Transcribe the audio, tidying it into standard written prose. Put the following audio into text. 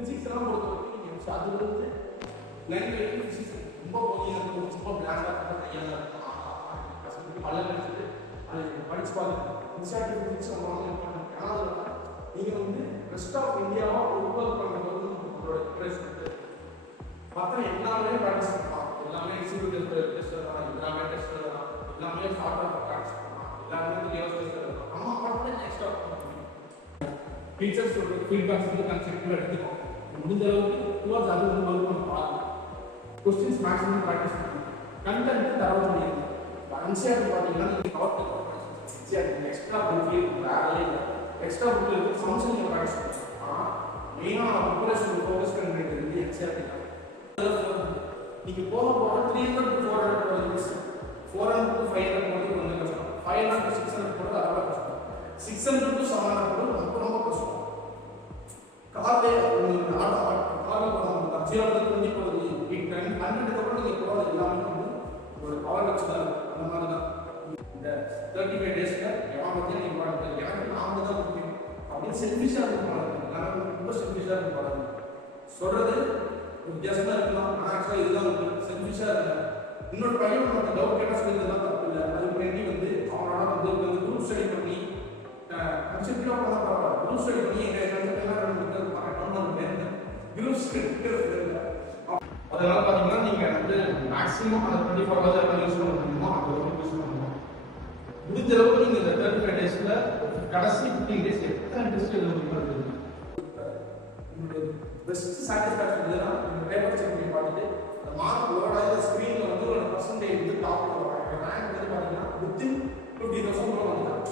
Physics எல்லாம் பொறுத்தவரைக்கும் நீங்கள் அது வந்து லைன் வரைக்கும் பிசிக்ஸ் ரொம்ப போனியாக இருக்கும், ரொம்ப பிளாங்காக இருக்கும், கையாக இருக்கும், பல எடுத்துட்டு அது படிச்சு பார்த்துருக்கோம். இன்ஸ்டாட்டிவ் பிசிக்ஸ் ரொம்ப இம்பார்ட்டன்ட். ஆனால் நீங்கள் வந்து ரெஸ்ட் ஆஃப் இந்தியாவை ஒர்க் பண்ணுறது உங்களோட இன்ட்ரெஸ்ட் வந்து மற்ற எல்லாமே ப்ராக்டிஸ் பண்ணலாம். எல்லாமே எக்ஸிக்யூட்டிவ் டெஸ்ட் தான், எல்லாமே டெஸ்ட் தான், எல்லாமே சாஃப்ட்வேர் ப்ராக்டிஸ் பண்ணலாம், எல்லாமே லியோஸ் எழுதலாம். நம்ம மட்டும் எக்ஸ்ட்ரா டீச்சர்ஸ் ஃபீட்பேக்ஸ் வந்து கன்ஸ்ட்ரக்டிவாக எடுத்துக்கோம். முடிஞ்ச அளவுக்கு டுவர்ட்ஸ் அது வந்து நம்ம பார்க்கலாம். கொஸ்டின்ஸ் மேக்ஸிமம் ப்ராக்டிஸ் பண்ணலாம். கண்டென்ட் தரவு பண்ணிடுங்க. என்சிஆர்டி பார்த்தீங்கன்னா நீங்கள் கவர் பண்ண என்சிஆர்டி எக்ஸ்ட்ரா புக் வேலையே இல்லை. எக்ஸ்ட்ரா புக் இருக்குது, ஃபங்க்ஷன் நீங்கள் ப்ராக்டிஸ் பண்ணலாம். ஆனால் மெயினாக ப்ரிப்பரேஷன் ஃபோக்கஸ் பண்ணுறது வந்து என்சிஆர்டி தான். நீங்கள் போக 300 to 400 மினிட்ஸ், 400 to 500 போகிறது கொஞ்சம் கஷ்டம், 500 to 600 போகிறது அதெல்லாம் கஷ்டம், 600 to 700 போகிறது ரொம்ப கஷ்டம். காலையே உங்களுக்கு காலை போகணும், 0 to 20 போகிறது, 100 கூட நீங்கள் போகிறது எல்லாமே வந்து ஒரு பவர் வச்சு தான் இருக்குது. அந்த மாதிரி தான் இந்த 35 டேஸில் எவன் பற்றி நீங்கள் பாருங்கள், எனக்கு நாம தான் முக்கியம் அப்படின்னு செல்ஃபிஷாக இருக்கு பாருங்க. எல்லாரும் ரொம்ப செல்ஃபிஷாக இருக்கு பாருங்க. சொல்கிறது வித்தியாசமாக இருக்கலாம், ஆனால் ஆக்சுவலாக இதுதான் முக்கியம், செல்ஃபிஷாக இருக்கேன். இன்னொரு பையன் நமக்கு டவுட் கேட்டால் சொல்லியதெல்லாம் தப்பு இல்லை. அதுக்கு வேண்டி வந்து அவனோட வந்து குரூப் ஸ்டடி பண்ணி கன்செப்டாக பண்ணால் பரவாயில்ல. குரூப் ஸ்டடி பண்ணி எங்கள் கன்செப்டெல்லாம் பரவாயில்ல, குரூப் ஸ்டடி இல்லை. அதனால பார்த்தீங்கன்னா நீங்கள் வந்து மேக்ஸிமம் அந்த 24 hours எல்லாம் யூஸ் பண்ண முடியுமோ அந்த அளவுக்கு யூஸ் பண்ணணும். முடிஞ்ச அளவுக்கு நீங்கள் இந்த 35 டேஸில் கடைசி 15 டேஸ் எத்தனை டெஸ்ட் எழுத முடியுமோ உங்களுடைய பெஸ்ட் சாட்டிஸ்ஃபேக்ஷன் இதுதான். இந்த பேப்பர் செக் பண்ணி பார்த்துட்டு அந்த மார்க் ஓடாத ஸ்க்ரீனில் வந்து ஒரு பர்சன்டேஜ் வந்து டாப்பில் வராங்க. ரேங்க் வந்து பார்த்தீங்கன்னா வித்தின் 50,000 வந்துடும்.